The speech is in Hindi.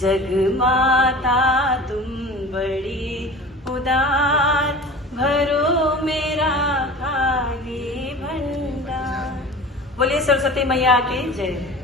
जगमाता तुम बड़ी उदार, भरो मेरा खाली भंडार। बोलिए सरस्वती मैया की जय।